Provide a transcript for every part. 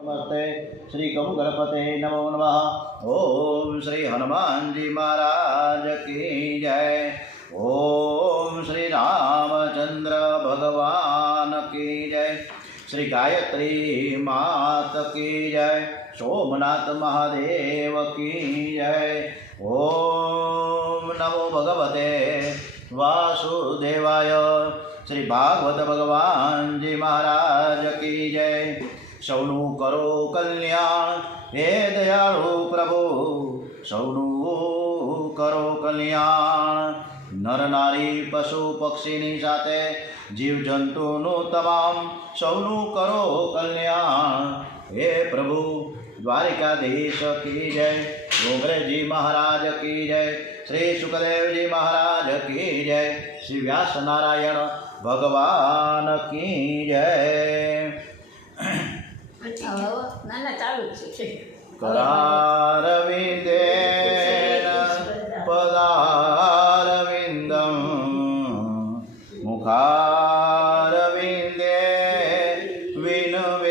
नमस्ते श्री गौ गणपते नमो नमः। ओम श्री हनुमान जी महाराज की जय। ओम श्री रामचंद्र भगवान की जय। श्री गायत्री मात की जय। सोमनाथ महादेव की जय। ओम नमो भगवते वासुदेवाय। श्री भागवत भगवान जी महाराज की जय। सौनु करो कल्याण हे दयाळु प्रभु, सौनु करो कल्याण। नर नारी पशु पक्षीनी साथे जीव जंतुनु तमाम सौनु करो कल्याण हे प्रभु। द्वारिकाधीश की जय। डोंगरे जी महाराज की जय। श्री सुखदेव जी महाराज की जय। श्री व्यास नारायण भगवान की जय। करारविन्देन पदारविन्दं मुखारविन्दे विनिवेशयन्तं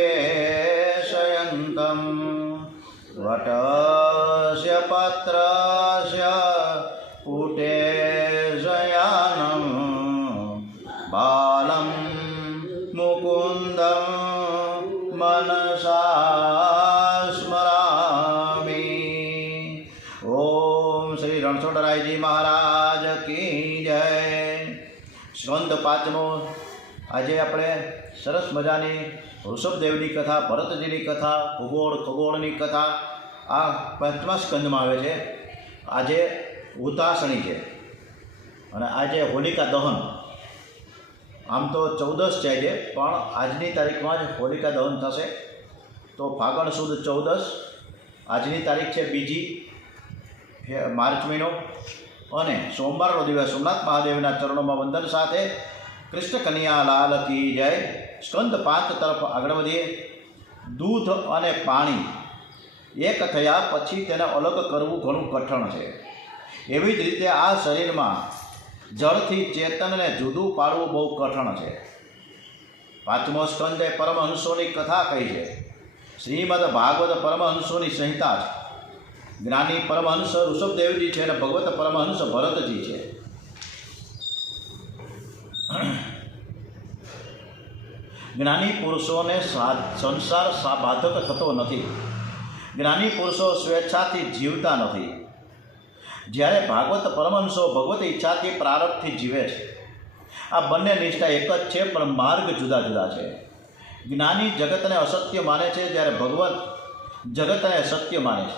वटस्य पत्रस्य पुटे शयानं बालं मुकुन्दं मनसा स्मरामि। ओम श्री रणछोड़राय जी महाराज की जय। स्कंद पांचमो। आज આપણે સરસ મજાની ઋષભદેવની કથા, ભરતજીની કથા, ખગોળની કથા આ પાંચમા સ્કંદમાં આવે છે। આજે ઉતાસણી છે અને આજે હોલિકા દહન। આમ તો 14 છે આજે, પણ આજની તારીખમાં જ હોલિકા દહન થશે। તો ફાગણ સુદ 14 આજની તારીખ છે 2 માર્ચ મહિનો અને સોમવારનો દિવસ। સોમનાથ મહાદેવના ચરણોમાં વંદન સાથે કૃષ્ણ કન્યા લાલ की જય। સ્કંદ 5 તરફ આગળ વધીએ। દૂધ અને પાણી એક થયા પછી તેને અલગ કરવું ઘણું કઠણ છે। એવી જ રીતે આ શરીરમાં જળથી ચેતનને જુદું પાડવું બહુ કઠણ છે। પાંચમો સ્કંદ એ પરમહંસોની કથા કહી છે। શ્રીમદ ભાગવત પરમહંસોની સંહિતા છે। જ્ઞાની પરમહંસ ઋષભદેવજી છે અને ભગવત પરમહંસ ભરતજી છે। જ્ઞાની પુરુષોને સંસાર બાધક થતો નથી। જ્ઞાની પુરુષો સ્વેચ્છાથી જીવતા નથી। જ્યારે ભાગવત પરમહંસો ભગવત ઈચ્છાથી પ્રારબ્ધથી જીવે છે। આ બંને નિષ્ઠા એક જ છે, પણ માર્ગ જુદા જુદા છે। જ્ઞાની જગતને અસત્ય માને છે, જ્યારે ભગવત જગતને સત્ય માને છે।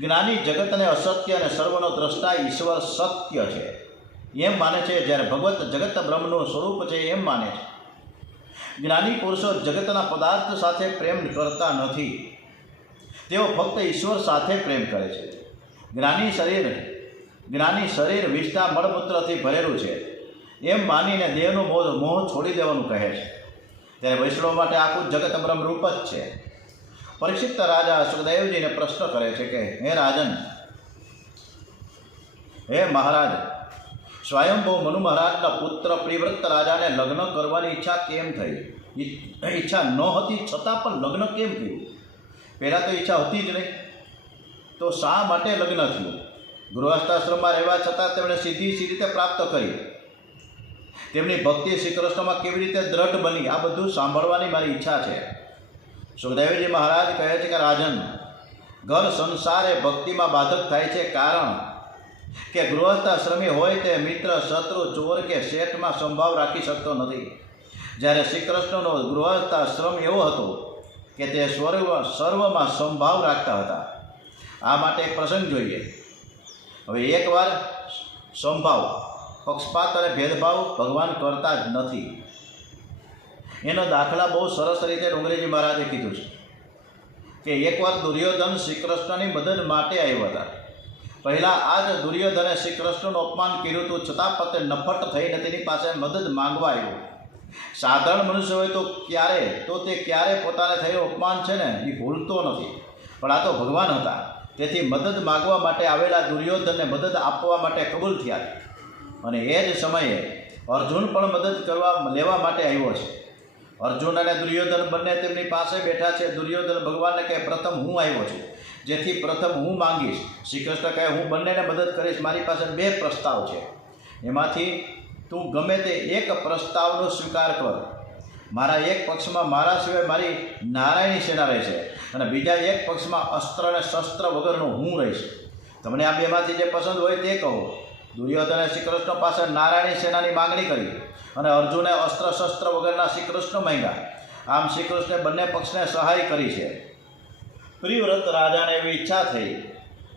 જ્ઞાની જગતને અસત્ય અને સર્વનો દ્રષ્ટા ઈશ્વર સત્ય છે એમ માને છે, જ્યારે ભગવત જગત બ્રહ્મનું સ્વરૂપ છે એમ માને છે। જ્ઞાની પુરુષો જગતના પદાર્થ સાથે પ્રેમ કરતા નથી, તેઓ ફક્ત ઈશ્વર સાથે પ્રેમ કરે છે। જ્ઞાની શરીર વિષ્ઠા મળમૂત્રથી ભરેલું છે એમ માનીને દેહનો મોહ છોડી દેવાનું કહે છે। ત્યારે વૈષ્ણવ માટે આખું જગત બ્રહ્મરૂપ જ છે। પરીક્ષિત રાજા સુખદેવજીને પ્રશ્ન કરે છે કે હે રાજન, હે મહારાજ, સ્વયંભૂ મનુ મહારાજના પુત્ર પ્રિવ્રત રાજાને લગ્ન કરવાની ઈચ્છા કેમ થઈ? ઈચ્છા ન હતી છતાં પણ લગ્ન કેમ થયું? પહેલાં તો ઈચ્છા હતી જ નહીં, તો શા માટે લગ્ન થયું? ગૃહસ્થાશ્રમમાં રહેવા છતાં તેમણે સીધી રીતે પ્રાપ્ત કરી। તેમની ભક્તિ શ્રી કૃષ્ણમાં કેવી રીતે દ્રઢ બની, આ બધું સાંભળવાની મારી ઈચ્છા છે। સુખદેવજી મહારાજ કહે છે કે રાજન, ઘર સંસાર એ ભક્તિમાં બાધક થાય છે, કારણ કે ગૃહસ્થાશ્રમી હોય તે મિત્ર, શત્રુ, ચોર કે શેઠમાં સંભાવ રાખી શકતો નથી। જ્યારે શ્રી કૃષ્ણનો ગૃહસ્થાશ્રમ એવો હતો કે તે સર્વમાં સંભાવ રાખતા હતા। આ માટે એક પ્રસંગ જોઈએ। હવે એકવાર સંભાવ, પક્ષપાત અને ભેદભાવ ભગવાન કરતા જ નથી। એનો દાખલા બહુ સરસ રીતે ડુંગરેજી મહારાજે કીધું છે કે એકવાર દુર્યોધન શ્રી કૃષ્ણની મદદ માટે આવ્યા હતા। પહેલાં આ જ દુર્યોધને શ્રી કૃષ્ણનું અપમાન કર્યું હતું, છતાં પણ તે નફટ થઈને તેની પાસે મદદ માંગવા આવ્યો। સાધારણ મનુષ્ય હોય તો તે ક્યારે પોતાને થયેલું અપમાન છે ને એ ભૂલતો નથી, પણ આ તો ભગવાન હતા। તેથી મદદ માગવા માટે આવેલા દુર્યોધનને મદદ આપવા માટે કબૂલ થયા। અને એ જ સમયે અર્જુન પણ મદદ લેવા માટે આવ્યો છે। અર્જુન અને દુર્યોધન બંને તેમની પાસે બેઠા છે. દુર્યોધન ભગવાનને કહે પ્રથમ હું આવ્યો છું, જેથી પ્રથમ હું માંગીશ. શ્રી કૃષ્ણ કહે હું બંનેને મદદ કરીશ. મારી પાસે 2 પ્રસ્તાવ છે, એમાંથી તું ગમે તે એક પ્રસ્તાવનો સ્વીકાર કર. મારા એક પક્ષમાં મારા સિવાય મારી નારાયણી સેના રહેશે અને બીજા એક પક્ષમાં અસ્ત્ર અને શસ્ત્ર વગરનો હું રહીશ. તમને આ બેમાંથી જે પસંદ હોય તે કહો. દુર્યોધને શ્રી કૃષ્ણ પાસે નારાયણી સેનાની માંગણી કરી અને અર્જુને અસ્ત્ર શસ્ત્ર વગરના શ્રી કૃષ્ણ માંગ્યા. આમ શ્રી કૃષ્ણે બંને પક્ષને સહાય કરી છે. પ્રિવ્રત રાજાને એવી ઈચ્છા થઈ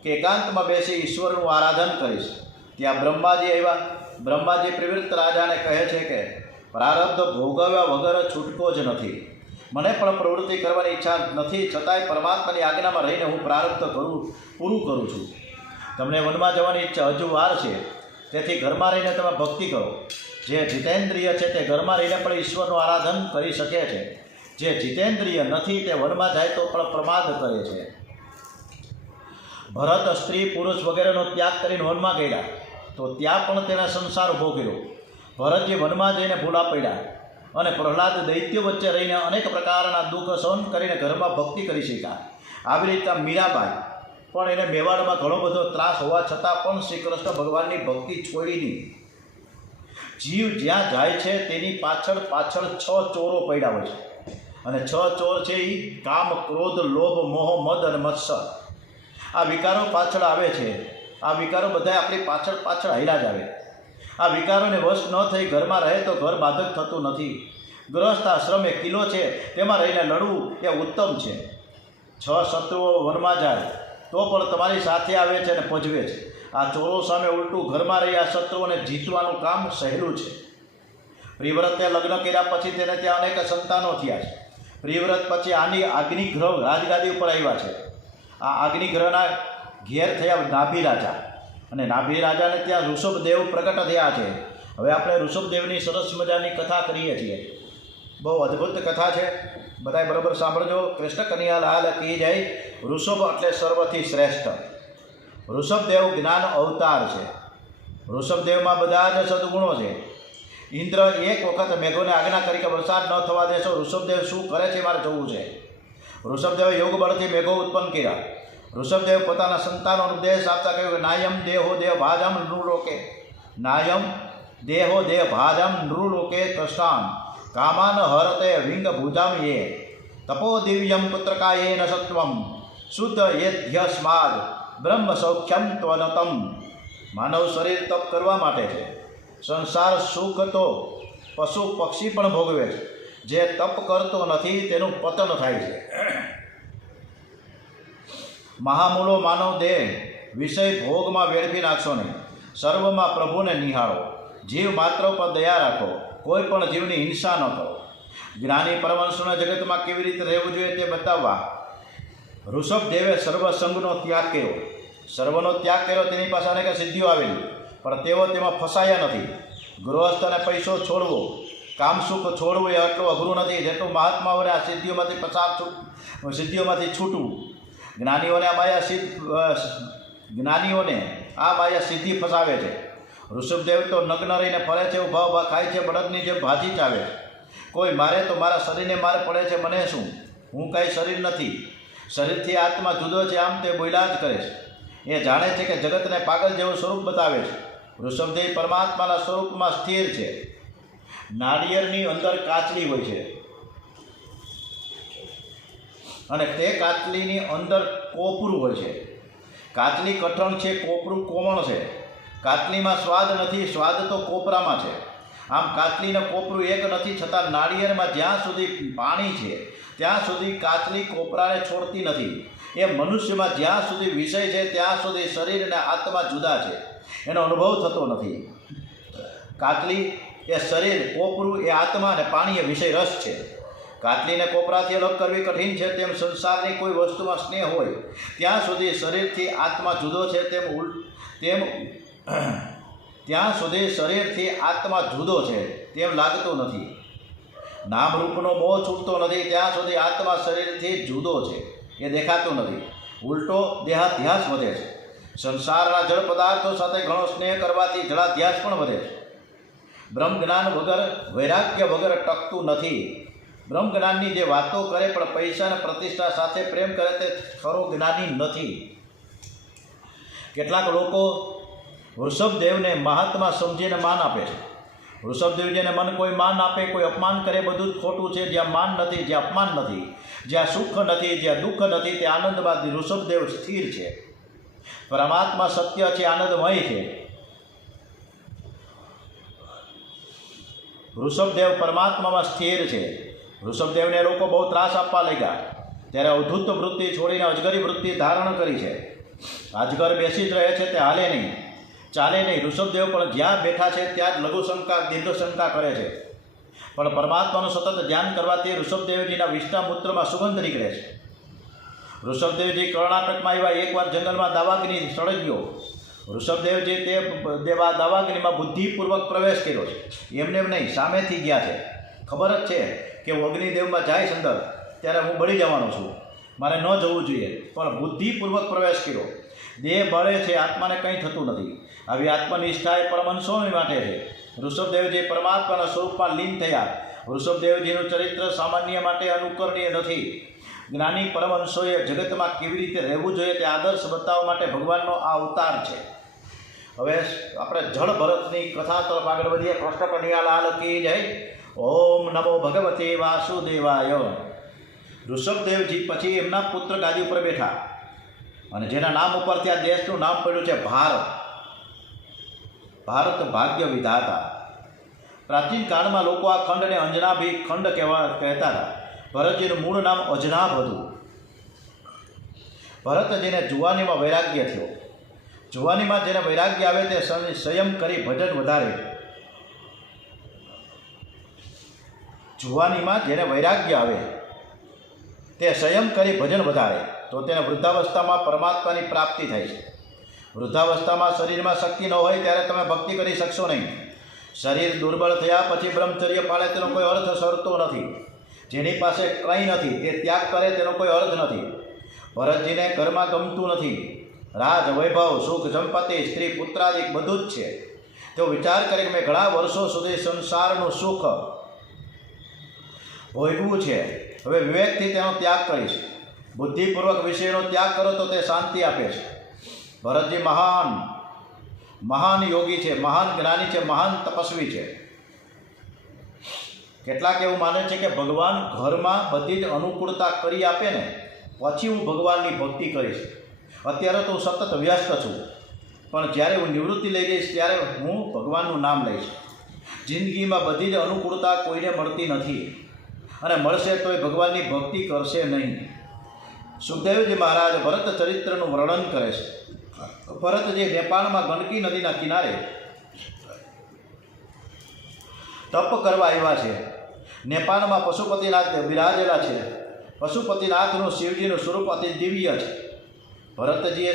કે એકાંતમાં બેસી ઈશ્વરનું આરાધન કરીશ. ત્યાં બ્રહ્માજી આવ્યા. બ્રહ્માજી પ્રિવ્રત રાજાને કહે છે કે પ્રારબ્ધ ભોગવ્યા વગર છૂટકો જ નથી. મને પણ પ્રવૃત્તિ કરવાની ઈચ્છા નથી, છતાંય પરમાત્માની આજ્ઞામાં રહીને હું પ્રારબ્ધ પૂરું કરું છું. તમને વનમાં જવાની ઈચ્છા હજુ વાર છે, તેથી ઘરમાં રહીને તમે ભક્તિ કરો. જે જીતેન્દ્રિય છે તે ઘરમાં રહીને પણ ઈશ્વરનું આરાધન કરી શકે છે. જે જીતેન્દ્રિય નથી તે વનમાં જાય તો પણ પ્રમાદ કરે છે. ભરત સ્ત્રી પુરુષ વગેરેનો ત્યાગ કરીને વનમાં ગયા તો ત્યાં પણ તેના સંસાર ઊભો કર્યો. ભરતજી વનમાં જઈને ભૂલા પડ્યા અને પ્રહલાદ દૈત્ય વચ્ચે રહીને અનેક પ્રકારના દુઃખ સહન કરીને ઘરમાં ભક્તિ કરી શક્યા. આવી રીતે મીરાબાઈ પણ એને મેવાડમાં ઘણો બધો ત્રાસ હોવા છતાં પણ શ્રી કૃષ્ણ ભગવાનની ભક્તિ છોડી નહીં. જીવ જ્યાં જાય છે તેની પાછળ 6 ચોરો પડ્યા હોય છે, અને 6 ચોર છે એ કામ, ક્રોધ, લોભ, મોહ, મદ અને મત્સર. આ વિકારો પાછળ આવે છે. આ વિકારો બધા આપણી પાછળ હાલ્યા જ આવે. આ વિકારોને વશ ન થઈ ઘરમાં રહે તો ઘર બાધક થતું નથી. ગૃહસ્થ આશ્રમ એ કિલ્લો છે, તેમાં રહીને લડવું એ ઉત્તમ છે. 6 શત્રુઓ વનમાં જાય તો પણ તમારી સાથે આવે છે અને પજવે છે. આ ચોરો સામે ઉલટું ઘરમાં રહી આ શત્રુઓને જીતવાનું કામ સહેલું છે. પ્રિવ્રતે લગ્ન કર્યા પછી તેને ત્યાં અનેક સંતાનો થયા છે. પ્રિવ્રત પછી આની અગ્નિગ્રહ રાજગાદી ઉપર આવ્યા છે. આ અગ્નિગ્રહના ઘેર થયા નાભી રાજા, અને નાભી રાજાને ત્યાં ઋષભદેવ પ્રગટ થયા છે. હવે આપણે ઋષભદેવની સરસ મજાની કથા કરીએ છીએ. બહુ અદ્ભુત કથા છે, બધાય બરાબર સાંભળજો. કૃષ્ણ કનૈયાલાલ કી જય. ઋષભ એટલે સર્વથી શ્રેષ્ઠ. ઋષભદેવ જ્ઞાન અવતાર છે. ઋષભદેવમાં બધા જ સદગુણો છે. ઇન્દ્ર એક વખત મેઘોને આજ્ઞા કરી કે વરસાદ ન થવા દેશો. ઋષભદેવ શું કરે છે મારે જોવું છે. ઋષભદેવે યોગ બળથી મેઘો ઉત્પન્ન કર્યા. ઋષભદેવ પોતાના સંતાનોનો ઉપદેશ આપતા કહ્યું કે નાયમ દેહો દેહ ભાજમ નૃલોકે, નાયમ દેહો દેહ ભાજમ નૃલોકે કૃષ્ણાન કામાન હરતે વિંગ ભુજામ યે તપો દિવ્યમ પુત્રકાયેન સત્વમ શુદ્ધ યેધ્યસ્માદ બ્રહ્મ સૌખ્યમ ત્વનતમ. માનવ શરીર તપ કરવા માટે છે. સંસાર સુખ તો પશુ પક્ષી પણ ભોગવે છે. જે તપ કરતો નથી તેનું પતન થાય છે. મહામૂળો માનવ દેહ વિષય ભોગમાં વેડફી નાખશો નહીં. સર્વમાં પ્રભુને નિહાળો. જીવ માત્ર પર દયા રાખો. કોઈ પણ જીવની હિંસા ન કરો. જ્ઞાની પરમહંસોના જગતમાં કેવી રીતે રહેવું જોઈએ તે બતાવવા ઋષભદેવે સર્વસંગનો ત્યાગ કર્યો. સર્વનો ત્યાગ કર્યો. તેની પાસે અનેક સિદ્ધિઓ આવેલી, પણ તેઓ તેમાં ફસાયા નથી. ગૃહસ્થ અને પૈસો છોડવો, કામસુખ છોડવું એ આટલું અઘરું નથી જેટલું મહાત્માઓને આ સિદ્ધિઓમાંથી છૂટવું. જ્ઞાનીઓને આ માયા સિદ્ધિ ફસાવે છે. ઋષભદેવ તો નગ્ન રહીને ફરે છે, ઊભા ઊભા ખાય છે, બળદની જેમ ભાજી ચાવે છે. કોઈ મારે તો મારા શરીરને મારે પડે છે, મને શું? હું કાંઈ શરીર નથી. શરીરથી આત્મા જુદો છે આમ તે બોલ્યા જ કરે છે. એ જાણે છે કે જગતને પાગલ જેવું સ્વરૂપ બતાવે છે. ઋષભદેવ પરમાત્માના સ્વરૂપમાં સ્થિર છે. નાળિયેરની અંદર કાચલી હોય છે અને તે કાચલીની અંદર કોપરું હોય છે. કાચલી કઠણ છે, કોપરું કોમળ છે. કાચલીમાં સ્વાદ નથી, સ્વાદ તો કોપરામાં છે. આમ કાચલી ને કોપરું એક નથી, છતાં નાળિયેરમાં જ્યાં સુધી પાણી છે ત્યાં સુધી કાચલી કોપરાને છોડતી નથી. એ મનુષ્યમાં જ્યાં સુધી વિષય છે ત્યાં સુધી શરીર અને આત્મા જુદા છે, એનો અનુભવ થતો નથી. કાચલી એ શરીર, કોપરું એ આત્મા અને પાણી એ વિષય રસ છે. કાચલીને કોપરાથી અલગ કરવી કઠિન છે. તેમ સંસારની કોઈ વસ્તુમાં સ્નેહ હોય ત્યાં સુધી શરીરથી આત્મા જુદો છે, ત્યાં સુધી શરીરથી આત્મા જુદો છે તેમ લાગતું નથી. નામરૂપનો મોહ છૂટતો નથી ત્યાં સુધી આત્મા શરીરથી જુદો છે એ દેખાતું નથી. ઉલટો દેહાધ્યાસ વધે છે. સંસારના જળ પદાર્થો સાથે ઘણો સ્નેહ કરવાથી જળાધ્યાસ પણ વધે છે. બ્રહ્મ જ્ઞાન વગર, વૈરાગ્ય વગર ટકતું નથી. બ્રહ્મ જ્ઞાનની જે વાતો કરે પણ પૈસા અને પ્રતિષ્ઠા સાથે પ્રેમ કરે તે ખરો જ્ઞાની નથી. કેટલાક લોકો વૃષભદેવને મહાત્મા સમજીને માન આપે છે. વૃષભદેવજીને મન કોઈ માન આપે, કોઈ અપમાન કરે, બધું જ ખોટું છે. જ્યાં માન નથી, જ્યાં અપમાન નથી, જ્યાં સુખ નથી, જ્યાં દુઃખ નથી, તે આનંદમાં વૃષભદેવ સ્થિર છે. પરમાત્મા સત્ય છે, આનંદમય છે. વૃષભદેવ પરમાત્મામાં સ્થિર છે. વૃષભદેવને લોકો બહુ ત્રાસ આપવા લાગ્યા, ત્યારે અવધૂત વૃત્તિ છોડીને અજગરી વૃત્તિ ધારણ કરી છે. અજગર બેસી જ રહે છે, તે હાલે નહીં, ચાલે નહીં. વૃષભદેવ પણ જ્યાં બેઠા છે ત્યાં જ લઘુશંકા દીર્ઘશંકા કરે છે. પણ પરમાત્માનું સતત ધ્યાન કરવાથી વૃષભદેવજીના વિષ્ટા મૂત્રમાં સુગંધ નીકળે છે. વૃષભદેવજી કર્ણાટકમાં આવ્યા, એકવાર જંગલમાં દાવાગ્નિ સળગી ગયો. વૃષભદેવજી તે દાવાગ્નિમાં બુદ્ધિપૂર્વક પ્રવેશ કર્યો છે. એમને એમ નહીં, સામેથી ગયા છે. ખબર જ છે કે હું અગ્નિદેવમાં જઈશ અંદર ત્યારે હું બળી જવાનો છું, મારે ન જવું જોઈએ, પણ બુદ્ધિપૂર્વક પ્રવેશ કર્યો. દેહ બળે છે, આત્માને કંઈ થતું નથી. આવી આત્મનિષ્ઠા એ પરમહંસોની માટે છે. વૃષભદેવજી પરમાત્માના સ્વરૂપમાં લીન થયા. વૃષભદેવજીનું ચરિત્ર સામાન્ય માટે અનુકરણીય નથી. જ્ઞાની પરમહંસોએ જગતમાં કેવી રીતે રહેવું જોઈએ તે આદર્શ બતાવવા માટે ભગવાનનો આ અવતાર છે. હવે આપણે જળ ભરતની કથા તરફ આગળ વધીએ. કૃષ્ણ કનૈયા લાલ કી જય. ઓમ નમો ભગવતે વાસુદેવાય. ઋષભદેવજી પછી એમના પુત્ર ગાદી ઉપર બેઠા અને જેના નામ ઉપરથી આ દેશનું નામ પડ્યું છે ભારત. ભારત ભાગ્ય વિધાતા. પ્રાચીન કાળમાં લોકો આ ખંડને અંજનાભી ખંડ કહેતા હતા. ભરતજીનું મૂળ નામ અજનાભ હતું. ભરતજીને જુવાનીમાં વૈરાગ્ય થયો. જુવાનીમાં જેને વૈરાગ્ય આવે તે સંયમ કરી ભજન વધારે. જુવાનીમાં જેને વૈરાગ્ય આવે તે સંયમ કરી ભજન વધારે તો તેને વૃદ્ધાવસ્થામાં પરમાત્માની પ્રાપ્તિ થાય છે. વૃદ્ધાવસ્થામાં શરીરમાં શક્તિ ન હોય ત્યારે તમે ભક્તિ કરી શકશો નહીં. શરીર દુર્બળ થયા પછી બ્રહ્મચર્ય પાળે તેનો કોઈ અર્થ સરતો નથી. જેની પાસે કંઈ નથી તે ત્યાગ કરે તેનો કોઈ અર્થ નથી. ભરતજીને ઘરમાં ગમતું નથી. રાજ, વૈભવ, સુખ, સંપત્તિ, સ્ત્રી, પુત્રાદિક બધું જ છે. તેઓ વિચાર કરે કે મેં ઘણા વર્ષો સુધી સંસારનું સુખ ભોગવું છે, હવે વિવેકથી તેનો ત્યાગ કરીશ. બુદ્ધિપૂર્વક વિષયનો ત્યાગ કરો તો તે શાંતિ આપે છે. ભરતજી મહાન યોગી છે, મહાન જ્ઞાની છે, મહાન તપસ્વી છે. કેટલાક એવું માને છે કે ભગવાન ઘરમાં બધી જ અનુકૂળતા કરી આપે ને પછી હું ભગવાનની ભક્તિ કરીશ. અત્યારે તો હું સતત વ્યસ્ત છું, પણ જ્યારે હું નિવૃત્તિ લઈ જઈશ ત્યારે હું ભગવાનનું નામ લઈશ. જિંદગીમાં બધી જ અનુકૂળતા કોઈને મળતી નથી અને મળશે તોય ભગવાનની ભક્તિ કરશે નહીં. સુખદેવજી મહારાજ ભરત ચરિત્રનું વર્ણન કરે છે. ભરતજી નેપાળમાં ગંડકી નદીના કિનારે તપ કરવા આવ્યા છે. નેપાળમાં પશુપતિનાથ બિરાજેલા છે. પશુપતિનાથનું શિવજીનું સ્વરૂપ અતિ દિવ્ય છે. ભરતજીએ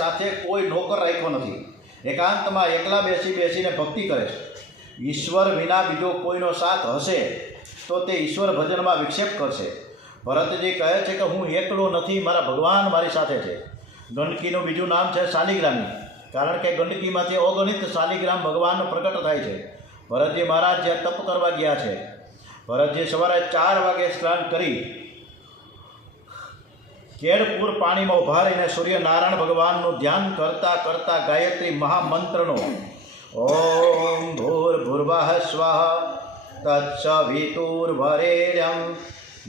સાથે કોઈ નોકર રાખ્યો નથી. એકાંતમાં એકલા બેસીને ભક્તિ કરે છે. ઈશ્વર વિના બીજો કોઈનો સાથ હશે તો તે ઈશ્વર ભજનમાં વિક્ષેપ કરશે. ભરતજી કહે છે કે હું એકલો નથી, મારા ભગવાન મારી સાથે છે. ગંડકીનું બીજું નામ છે શાલિગ્રામી, કારણ કે ગંડકીમાંથી અગણિત શાલિગ્રામ ભગવાન પ્રગટ થાય છે. ભરતજી મહારાજ જ્યાં તપ કરવા ગયા છે, ભરતજી સવારે 4 વાગે સ્નાન કરી કેળપુર પાણીમાં ઉભા રહીને સૂર્યનારાયણ ભગવાનનું ધ્યાન કરતા કરતા ગાયત્રી મહામંત્રનો ઓમ ભૂર્ભુવઃ સ્વઃ તત્સવિતુર્વરેણ્યં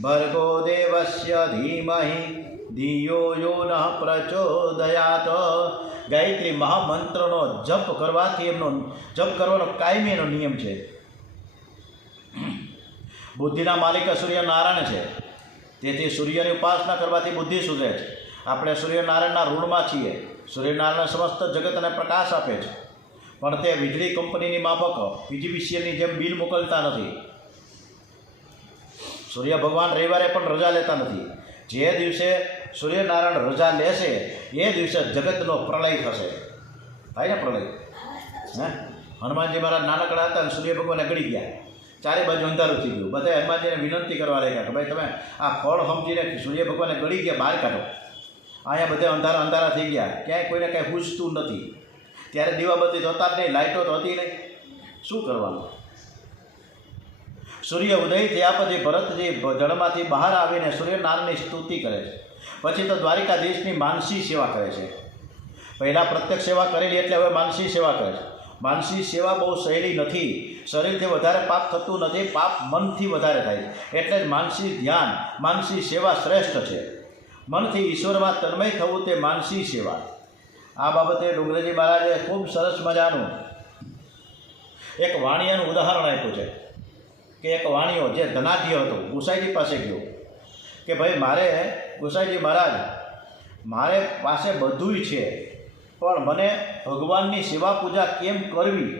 ભર્ગો દેવસ્ય ધીમહિ ધિયો યો નઃ પ્રચોદયાત. ગાયત્રી મહામંત્રનો જપ કરવાથી જપ કરવાનો કાયમીનો નિયમ છે. બુદ્ધિના માલિક સૂર્યનારાયણ છે, તેથી સૂર્યની ઉપાસના કરવાથી બુદ્ધિ સુધરે છે. આપણે સૂર્યનારાયણના ઋણમાં છીએ. સૂર્યનારાયણ સમસ્ત જગતને પ્રકાશ આપે છે, પણ તે વીજળી કંપનીની માફક પીજીવીસીએલની જેમ બિલ મોકલતા નથી. સૂર્ય ભગવાન રવિવારે પણ રજા લેતા નથી. જે દિવસે સૂર્યનારાયણ રજા લેશે એ દિવસે જગતનો પ્રલય થશે. થાય ને પ્રલય? હનુમાનજી મહારાજ નાનકડા હતા અને સૂર્ય ભગવાન ગળી ગયા, ચારે બાજુ અંધારું થઈ ગયું. બધાએ હનુમાનજીને વિનંતી કરવા લાગ્યા કે ભાઈ તમે આ ફળ સમજીને સૂર્ય ભગવાને ગળી ગયા બહાર કાઢો. અહીંયા બધે અંધારા થઈ ગયા, ક્યાંય કોઈને કાંઈ પૂછતું નથી. ત્યારે દીવાબત્તી જોતા જ નહીં, લાઇટો તો હતી નહીં, શું કરવાનું? સૂર્ય ઉદય થયા પછી ભરતજી જળમાંથી બહાર આવીને સૂર્યનારાયણની સ્તુતિ કરે છે. પછી તો દ્વારિકાધીશની માનસી સેવા કરે છે. પહેલાં પ્રત્યક્ષ સેવા કરેલી એટલે હવે માનસી સેવા કરે છે. માનસી સેવા બહુ સહેલી નથી. શરીરથી વધારે પાપ થતું નથી, પાપ મનથી વધારે થાય છે. એટલે જ માનસી ધ્યાન, માનસી સેવા શ્રેષ્ઠ છે. મનથી ઈશ્વરમાં તન્મય થવું તે માનસી સેવા. આ બાબતે ડુંગરેજી મહારાજે ખૂબ સરસ મજાનું એક વાણિયાનું ઉદાહરણ આપ્યું છે કે એક વાણિયો જે ધનાઢ્ય હતો ગુસાઈજી પાસે ગયો કે ભાઈ મારે ગુસાઈજી મહારાજ મારે પાસે બધુંય છે પણ મને ભગવાનની સેવા પૂજા કેમ કરવી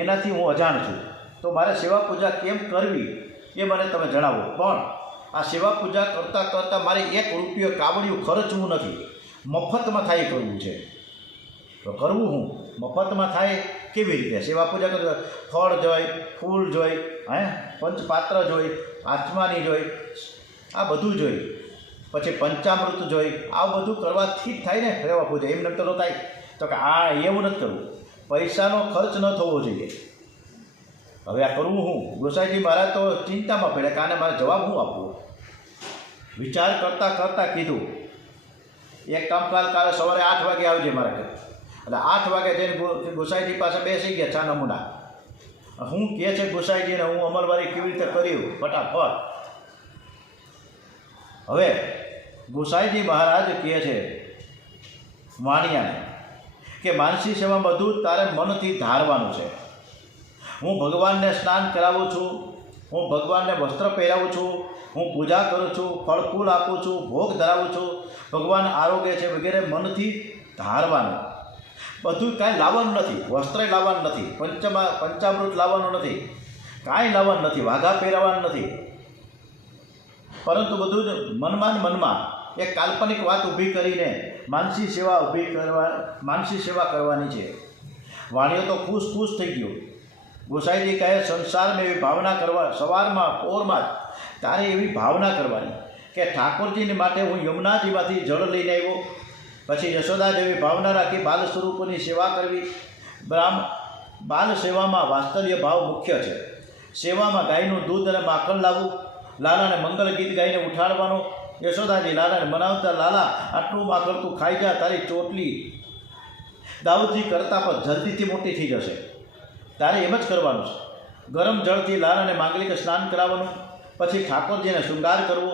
એનાથી હું અજાણ છું, તો મારે સેવા પૂજા કેમ કરવી એ મને તમે જણાવો. પણ આ સેવા પૂજા કરતાં કરતાં મારે 1 રૂપિયો કાવડિયું ખર્ચવું નથી, મફતમાં થાય કરવું છે. તો કરવું હું મફતમાં થાય કેવી રીતે? સેવા પૂજા કરતા ફળ જોઈ, ફૂલ જોઈ, પંચપાત્ર જોઈ, આત્માની જોઈ, આ બધું જોઈ, પછી પંચામૃત જોઈ, આ બધું કરવાથી જ થાય ને સેવા પૂજા. એમ નતો થાય તો કે આ એવું નથી કરવું, પૈસાનો ખર્ચ ન થવો જોઈએ. હવે આ કરવું હું? ગોસાઈજી મહારાજ તો ચિંતામાં પડ્યા કે આને મારે જવાબ હું આપવો. વિચાર કરતાં કરતાં કીધું એક કામ કાલે સવારે 8 વાગે આવજે મારા ઘરે. એટલે 8 વાગે જઈને ગોસાઈજી પાસે બેસી ગયા ચા નમૂના. હું કહે છે ગોસાઈજીને હું અમલવારી કેવી રીતે કર્યું ફટાફટ. હવે ગોસાઈજી મહારાજ કહે છે વાણિયાને કે માનસી સેવા બધું તારે મનથી ધારવાનું છે. હું ભગવાનને સ્નાન કરાવું છું, હું ભગવાનને વસ્ત્ર પહેરાવું છું, હું પૂજા કરું છું, ફળ ફૂલ આપું છું, ભોગ ધરાવું છું, ભગવાન આરોગ્ય છે વગેરે મનથી ધારવાનું. બધું કાંઈ લાવવાનું નથી, વસ્ત્ર લાવવાનું નથી, પંચામૃત લાવવાનું નથી, કાંઈ લાવવાનું નથી, વાઘા પહેરાવાનું નથી, પરંતુ બધું જ મનમાં એક કાલ્પનિક વાત ઊભી કરીને માનસી સેવા કરવાની છે. વાણીઓ તો ખુશ થઈ ગયો. ગોસાઈજી કહે સંસારમાં એવી ભાવના કરવા, સવારમાં પોરમાં જ તારે એવી ભાવના કરવાની કે ઠાકોરજીને માટે હું યમુનાજીમાંથી જળ લઈને આવ્યો. પછી યશોદા જેવી ભાવના રાખી બાલ સ્વરૂપોની સેવા કરવી. બાલ સેવામાં વાત્સલ્ય ભાવ મુખ્ય છે. સેવામાં ગાયનું દૂધ અને માખણ લાવવું, લાલાને મંગલ ગીત ગાઈને ઉઠાડવાનો. યશોદાજી લાલાને મનાવતા, લાલા આટલું માખણ તું ખાઈ જા, તારી ચોટલી દાઉદજી કરતાં પણ જલ્દીથી મોટી થઈ જશે, તારે એમ જ કરવાનું છે. ગરમ જળથી લાલાને માંગલિક સ્નાન કરાવવાનું. પછી ઠાકોરજીને શૃંગાર કરવો,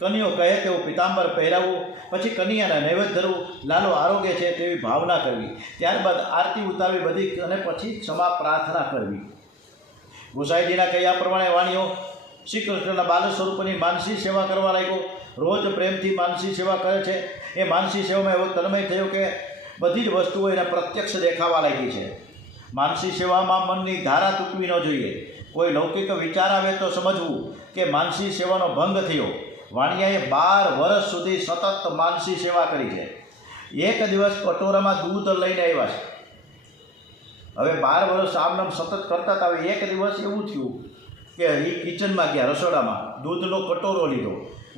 કન્યો કહે તેવું પિતાંબર પહેરાવવું, પછી કન્યાને નૈવેદ્ય ધરવું, લાલો આરોગ્ય છે તેવી ભાવના કરવી. ત્યારબાદ આરતી ઉતારવી બધી, અને પછી ક્ષમા પ્રાર્થના કરવી. ગોસાઈજીના કહ્યા પ્રમાણે વાણીઓ શ્રી કૃષ્ણના બાલ સ્વરૂપની માનસી સેવા કરવા લાગ્યો. રોજ પ્રેમથી માનસી સેવા કરે છે. એ માનસી સેવામાં એવો તન્મય થયો કે બધી જ વસ્તુઓ એને પ્રત્યક્ષ દેખાવા લાગી છે. માનસી સેવામાં મનની ધારા તૂટવી ન જોઈએ. કોઈ લૌકિક વિચાર આવે તો સમજવું કે માનસી સેવાનો ભંગ થયો. વાણિયાએ 12 વર્ષ સુધી સતત માનસી સેવા કરી છે. એક દિવસ કટોરામાં દૂધ લઈને આવ્યા છે. હવે 12 વર્ષ આમ સતત કરતા હતા. હવે એક દિવસ એવું થયું કે એ કિચનમાં ગયા, રસોડામાં દૂધનો કટોરો લીધો,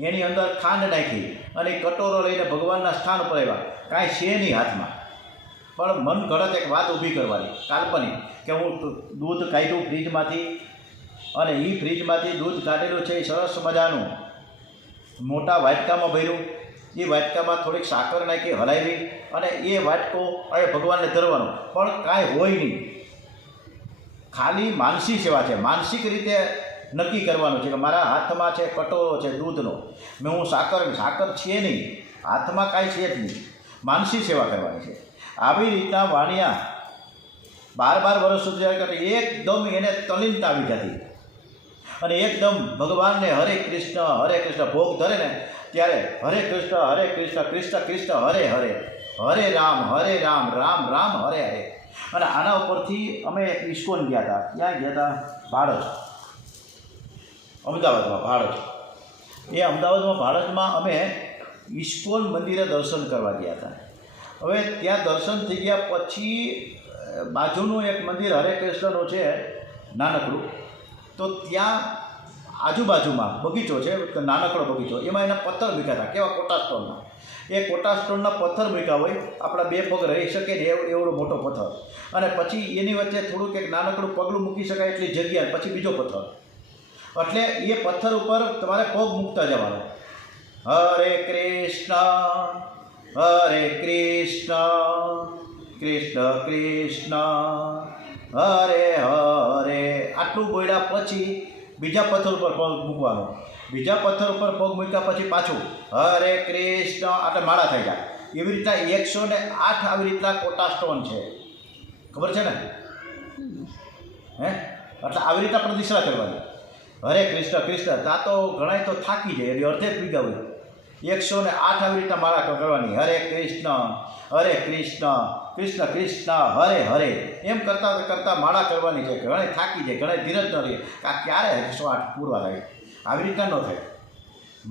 એની અંદર ખાંડ નાખી અને એ કટોરો લઈને ભગવાનના સ્થાન પર આવ્યા. કાંઈ છે નહીં હાથમાં, પણ મન ઘડત એક વાત ઊભી કરવાની કાલ્પનિક કે હું દૂધ કાઢ્યું ફ્રીજમાંથી, અને એ ફ્રીજમાંથી દૂધ કાઢેલું છે એ સરસ મજાનું મોટા વાટકામાં ભર્યું. એ વાટકામાં થોડીક સાકર નાખી હલાવી અને એ વાટકો હવે ભગવાનને ધરવાનો. પણ કાંઈ હોય નહીં, ખાલી માનસી સેવા છે. માનસિક રીતે નક્કી કરવાનું છે કે મારા હાથમાં છે કટોરો છે દૂધનો, મેં હું સાકર છે નહીં, હાથમાં કાંઈ છે જ નહીં, માનસી સેવા કરવાની છે. આવી રીતના વાણિયા 12 વર્ષ સુધી એકદમ એને તલીનતા આવી જતી, અને એકદમ ભગવાનને હરે કૃષ્ણ ભોગ ધરે ને ત્યારે હરે કૃષ્ણ કૃષ્ણ કૃષ્ણ હરે હરે, હરે રામ રામ રામ હરે હરે. અને આના ઉપરથી અમે એક ઇસ્કોન ગયા હતા. ક્યાં ગયા હતા? ભાડજ, અમદાવાદમાં ભાડજ. એ અમદાવાદમાં ભાડજમાં અમે ઇસ્કોન મંદિરે દર્શન કરવા ગયા હતા. હવે ત્યાં દર્શન થઈ ગયા પછી બાજુનું એક મંદિર હરે કૃષ્ણનું છે નાનકડું, તો ત્યાં આજુબાજુમાં બગીચો છે, નાનકડો બગીચો, એમાં એના પથ્થર મૂક્યા હતા. કેવા? કોટા સ્ટોનના. એ કોટા સ્ટોનના પથ્થર મૂક્યા હોય, આપણા 2 પગ રહી શકે ને એવડો મોટો પથ્થર, અને પછી એની વચ્ચે થોડુંક એક નાનકડું પગલું મૂકી શકાય એટલી જગ્યા, પછી બીજો પથ્થર. એટલે એ પથ્થર ઉપર તમારે પગ મૂકતા જવાનો. હરે કૃષ્ણ કૃષ્ણ કૃષ્ણ હરે હરે. આટલું બોલ્યા પછી બીજા પથ્થર ઉપર પગ મૂકવાનો. બીજા પથ્થર ઉપર પગ મૂક્યા પછી પાછું હરે કૃષ્ણ, આટલે માળા થઈ જાય. એવી રીતના 108 આવી રીતના કોટા સ્ટોન છે, ખબર છે ને? એટલે આવી રીતના પ્રદક્ષિણા કરવાની. હરે કૃષ્ણ કૃષ્ણ. તા તો ઘણાય તો થાકી જાય, એટલે અડધે પીગા હોય. 108 આવી રીતના માળા કરવાની. હરે કૃષ્ણ કૃષ્ણ કૃષ્ણ હરે હરે. એમ કરતાં કરતાં માળા કરવાની છે. ઘણા થાકી જાય, ઘણા ધીરજ ન રહે આ ક્યારે 108 પૂરવા થાય. આવી રીતના ન થાય.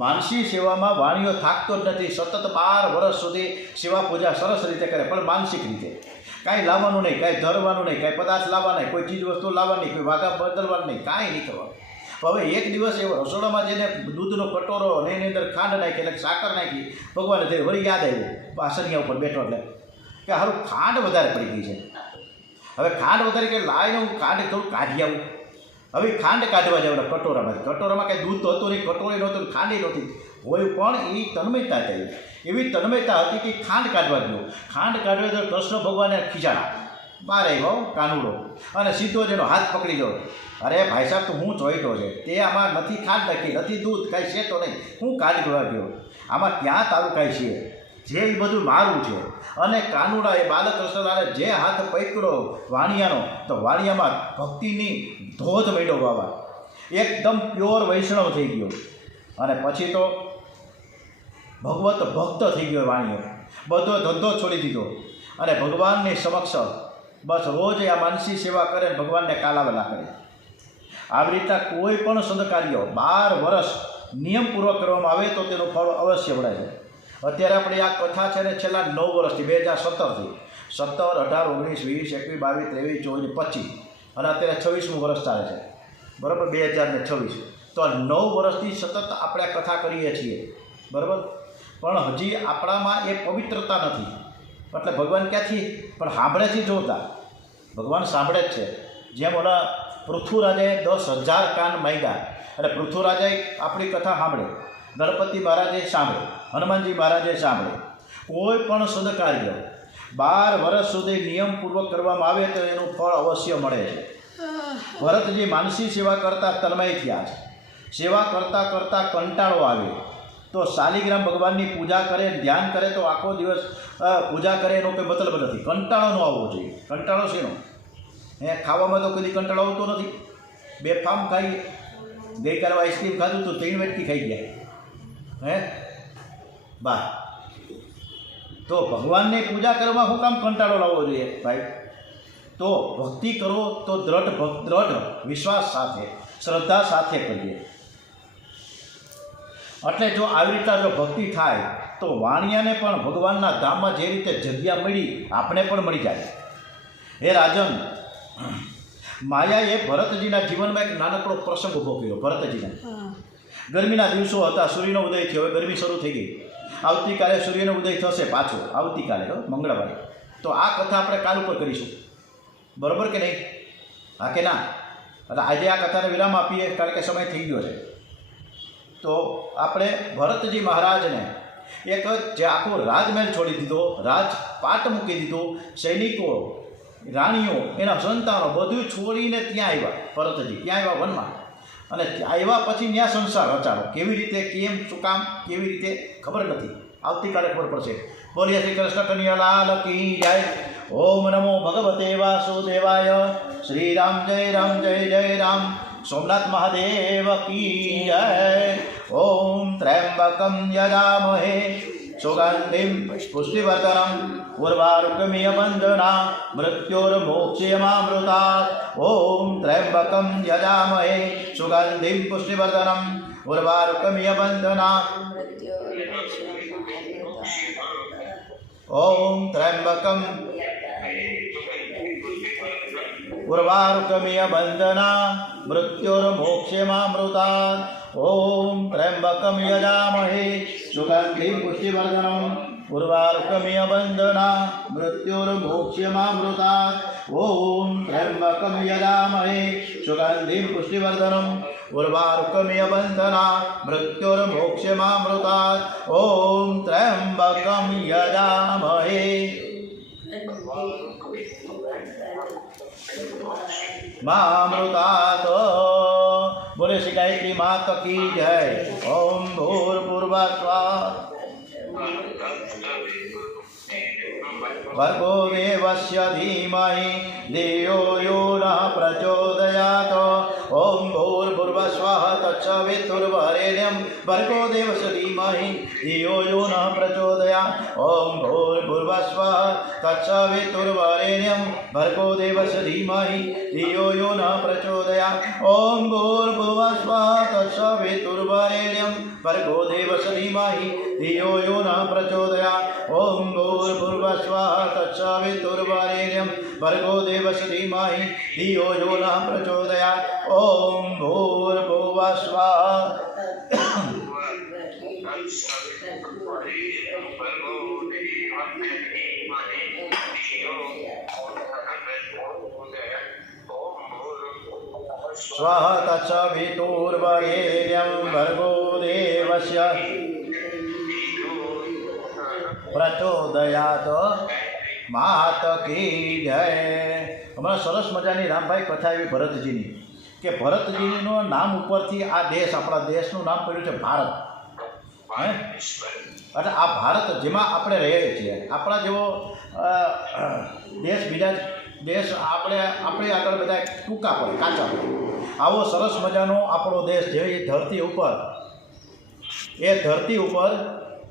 માનસી સેવામાં વાણીઓ થાકતો જ નથી. સતત 12 વર્ષ સુધી સેવા પૂજા સરસ રીતે કરે, પણ માનસિક રીતે. કાંઈ લાવવાનું નહીં, કાંઈ ધરવાનું નહીં, કાંઈ પદાર્થ લાવવા નહીં, કોઈ ચીજ વસ્તુ લાવવાની નહીં, કોઈ વાઘા બદલવાનું નહીં, કાંઈ નહીં કરવાનું. હવે એક દિવસ એવો રસોડામાં જઈને દૂધનો કટોરો અને એની અંદર ખાંડ નાખી એટલે સાકર નાખી, ભગવાને તે વળી યાદ આવ્યું પાસણિયા ઉપર બેઠો એટલે કે હારું ખાંડ વધારે પડી ગઈ છે. હવે ખાંડ વધારે કે લાવીને હું ખાંડ થોડું કાઢી આવું. હવે ખાંડ કાઢવા જાવ કટોરામાં કંઈ દૂધ તો હતું નહીં, કટોરી નહોતું, ખાંડી નહોતી હોય, પણ એ તન્મયતા થઈ. એવી તન્મયતા હતી કે ખાંડ કાઢવા ગયો. ખાંડ કાઢવા તો કૃષ્ણ ભગવાને ખીજાણા બહાર આવ્યો કાનુડો અને સીધો જ એનો હાથ પકડી ગયો. અરે ભાઈ સાહેબ, તો હું ચોઈટો છે, તે આમાં નથી ખાંડ નાખી, નથી દૂધ, કાંઈ છે તો નહીં, હું કાઢવા ગયો, આમાં ક્યાં તારું કાંઈ છે? જે એ બધું મારું છે. અને કાનુડા એ બાલકૃષ્ણલાલે જે હાથ પકડ્યો વાણિયાનો, તો વાણિયામાં ભક્તિની ધોધ માંડ્યો બાબા, એકદમ પ્યોર વૈષ્ણવ થઈ ગયો. અને પછી તો ભગવત ભક્ત થઈ ગયો વાણિયો. બધો ધંધો છોડી દીધો અને ભગવાનની સમક્ષ બસ રોજ આ માનસી સેવા કરે, ભગવાનને કાલાવેલા કરે. આવી રીતના કોઈ પણ સદકાર્ય 12 વર્ષ નિયમપૂર્વક કરવામાં આવે તો તેનું ફળ અવશ્ય મળે છે. અત્યારે આપણી આ કથા છે ને છેલ્લા 9 વર્ષથી 2017થી 17, 18, 19, 20, 21, 22, 23, 24, 25 અને અત્યારે 26મું વર્ષ ચાલે છે, બરાબર, 2026. તો 9 વર્ષથી સતત આપણે આ કથા કરીએ છીએ, બરાબર. પણ હજી આપણામાં એ પવિત્રતા નથી. એટલે ભગવાન ક્યાંથી પણ સાંભળે છે? જોતા ભગવાન સાંભળે જ છે. જેમ ઓલા પૃથ્વીરાજાએ 10,000 કાન માંગ્યા અને પૃથ્વીરાજાએ આપણી કથા સાંભળે, ગણપતિ મહારાજે સાંભળે, હનુમાનજી મહારાજે સાંભળે. કોઈ પણ સદકાર્ય 12 વર્ષ સુધી નિયમપૂર્વક કરવામાં આવે તો એનું ફળ અવશ્ય મળે છે. ભરતજી માનસી સેવા કરતાં તન્મય થયા છે. સેવા કરતાં કરતાં કંટાળો આવે તો શાલિગ્રામ ભગવાનની પૂજા કરે, ધ્યાન કરે તો આખો દિવસ પૂજા કરે એનો કોઈ મતલબ નથી. કંટાળો ન આવવો જોઈએ. કંટાળો શેનો? ખાવામાં તો કદી કંટાળો આવતો નથી. બેફામ ખાઈ, ગઈકાલે આઈસ્ક્રીમ ખાધું તો 3 વેટકી ખાઈ ગયા. બા તો ભગવાનની પૂજા કરવામાં શું કામ કંટાળો લાવવો જોઈએ ભાઈ? તો ભક્તિ કરો તો દ્રઢ વિશ્વાસ સાથે, શ્રદ્ધા સાથે કરીએ. એટલે જો આવી રીતના જો ભક્તિ થાય તો વાણિયાને પણ ભગવાનના ધામમાં જે રીતે જગ્યા મળી આપણે પણ મળી જાય. હે રાજન, માયાએ ભરતજીના જીવનમાં એક નાનકડો પ્રસંગ ઊભો કર્યો. ભરતજીના ગરમીના દિવસો હતા, સૂર્યનો ઉદય થયો, હવે ગરમી શરૂ થઈ ગઈ. આવતીકાલે સૂર્યનો ઉદય થશે પાછો, આવતીકાલે મંગળવારે. તો આ કથા આપણે કાલ ઉપર કરીશું, બરાબર કે નહીં? હા કે ના? એટલે આજે આ કથાને વિરામ આપીએ, કારણ કે સમય થઈ ગયો છે. તો આપણે ભરતજી મહારાજને એક જે આખો રાજમહેલ છોડી દીધો, રાજપાટ મૂકી દીધો, સૈનિકો, રાણીઓ, એના સંતાનો બધું છોડીને ત્યાં આવ્યા. ભરતજી ત્યાં આવ્યા વનમાં, અને આવ્યા પછી ત્યાં સંસાર રચાડો. કેવી રીતે, કેમ, શું કામ, કેવી રીતે ખબર નથી. આવતીકાલે ખબર પડશે. બોલીએ શ્રી કૃષ્ણ કનૈયાલાલ કી જય. ઓમ નમો ભગવતે વાસુદેવાય. શ્રી રામ જય રામ જય જય રામ. સોમનાથ મહાદેવ કી જય. ઓમ ત્ર્યંબકમ યજામહે સુગંધિમ પુષ્ટિવર્ધનમ ઉર્વારુકમિય બંધના મૃત્યોર્મોક્ષયમામૃતાत्. ઓમ ત્ર્યંબકમ યજામહે સુગંધિમ પુષ્ટિવર્ધનમ ઉર્વારુકમિય બંધના. ઓમ ત્ર્યંબકમ ઉર્વારુકમિય બંધના મૃત્યોર્મોક્ષયમામૃતાत्. ઓમ ત્ર્યંબકમ યજામહે સુગંધિમ પુષ્ટિવર્ધનમ उर्वारुकमिय बंधना मृत्युर्मोक्ष्यमामृतात् ओम त्र्यंबकं यजामहे सुगंधिं पुष्टिवर्धनम् उर्वारुकमिय बंधना मृत्युर्मोक्ष्यमामृतात् ओम त्र्यंबकं यजामहे मामृतात्। बोले श्री गायत्री माता की जय। ओम भूर्भुवः स्वः भर्गो देवस्य धीमहि धियो यो नः प्रचोदयात्। ओम भूर्भुवः स्वः तत्सवितुर्वरेण्यं भर्गो देवस्य धीमहि धियो यो नः प्रचोदयात्। ओम भूर्भुवः स्वः तत्सवितुर्वरेण्यं भर्गो देवस्य धीमहि धियो यो नः प्रचोदयात्। ओम भूर्भुवः स्वः तत्सवितुर्वरेण्यं भर्गो देवस्य धीमहि धियो यो नः प्रचोदयात्। ओम भूर्भुवः स्वः तत्सवितुर्वरेण्यं भर्गो देवस्य धीमहि धियो यो नः प्रचोदयात्। ओम भूर्भुवः स्वः स्वः तत्सवितुर्वरेण्यं भर्गो देवस्य प्रचोदयात्। मात की जय। हमारा सरस मजानी रामभाई कथा एवी भरतजीनी के भरतजीનું નામ ઉપરથી આ દેશ આપણા દેશનું નામ પડ્યું છે ભારત। હે એટલે આ ભારત જેમાં આપણે રહીએ છીએ આપણા જેવો દેશ બીજા દેશ આપણે આગળ બધા ટૂંકા પડે કાચા પડે। આવો સરસ મજાનો આપણો દેશ જે ધરતી ઉપર